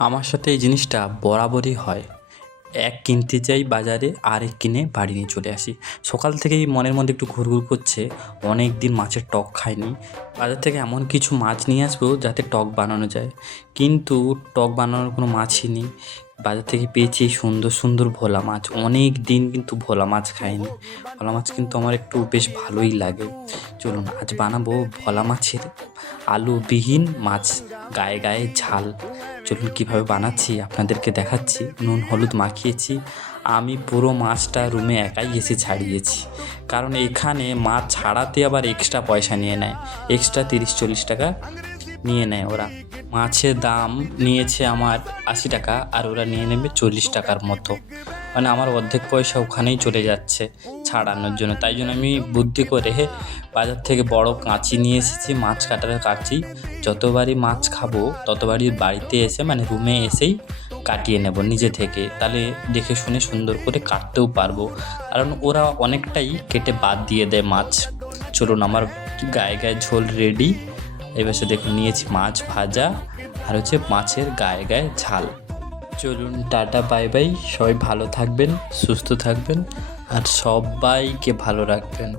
আমার সাথে এই জিনিসটা বরাবরই হয়। এক কিনতে যাই বাজারে, আরেক কিনে বাড়ি নিয়ে চলে আসি। সকাল থেকেই মনের মধ্যে একটু ঘুরঘুর করছে, অনেক দিন মাছের টক খাইনি। বাজার থেকে এমন কিছু মাছ নিয়ে আসবো যাতে টক বানানো যায়। কিন্তু টক বানানোর কোনো মাছই নেই। বাজার থেকে পেয়েছি এই সুন্দর সুন্দর ভোলা মাছ। অনেক দিন কিন্তু ভোলা মাছ খাইনি। ভোলা মাছ কিন্তু আমার একটু বেশ ভালোই লাগে। চলুন আজ বানাবো ভোলা মাছের আলুবিহীন মাছ, গায়ে গায়ে ঝাল। চলুন কীভাবে বানাচ্ছি আপনাদেরকে দেখাচ্ছি। নুন হলুদ মাখিয়েছি। আমি পুরো মাছটা রুমে একাই এসে ছাড়িয়েছি, কারণ এখানে মাছ ছাড়াতে আবার এক্সট্রা পয়সা নিয়ে নেয়। এক্সট্রা 30-40 টাকা নিয়ে নেয় ওরা। মাছের দাম নিয়েছে আমার 80 টাকা, আর ওরা নিয়ে নেবে 40 টাকার মতো। মানে আমার অর্ধেক পয়সা ওখানেই চলে যাচ্ছে ছাড়ানোর জন্য। তাই জন্য আমি বুদ্ধি করে বাজার থেকে বড় কাঁচি নিয়ে এসেছি, মাছ কাটার কাঁচি। যতবারই মাছ খাবো ততবারই বাড়িতে এসে মানে রুমে এসেই কাটিয়ে নেব নিজে থেকে। তাহলে দেখে শুনে সুন্দর করে কাটতেও পারবো, কারণ ওরা অনেকটাই কেটে বাদ দিয়ে দেয় মাছ। চলুন আমার গায়ে গায়ে ঝোল রেডি। এবার সে দেখুন নিয়েছি মাছ ভাজা, আর হচ্ছে মাছের গায়ে গায়ে ঝাল। চলুন টাটা বাই বাই। সবাই ভালো থাকবেন, সুস্থ থাকবেন, আর সবাইকে ভালো রাখবেন।